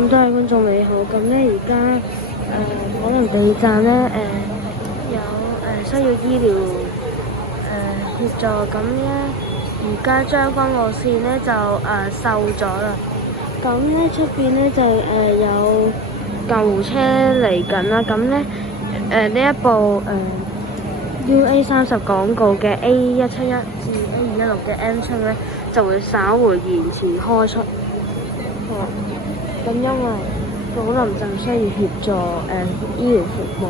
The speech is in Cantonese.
咁多位觀眾你好，咁咧而家可能地站咧有需要醫療協助，咁咧而家將軍澳線咧就售咗啦，咁咧出邊咧就有救護車嚟緊啦，咁咧呢一部UA30廣告嘅 A171至 A216嘅 M 七咧就會稍為延遲開出。咁因為寶林站需要協助醫療服務。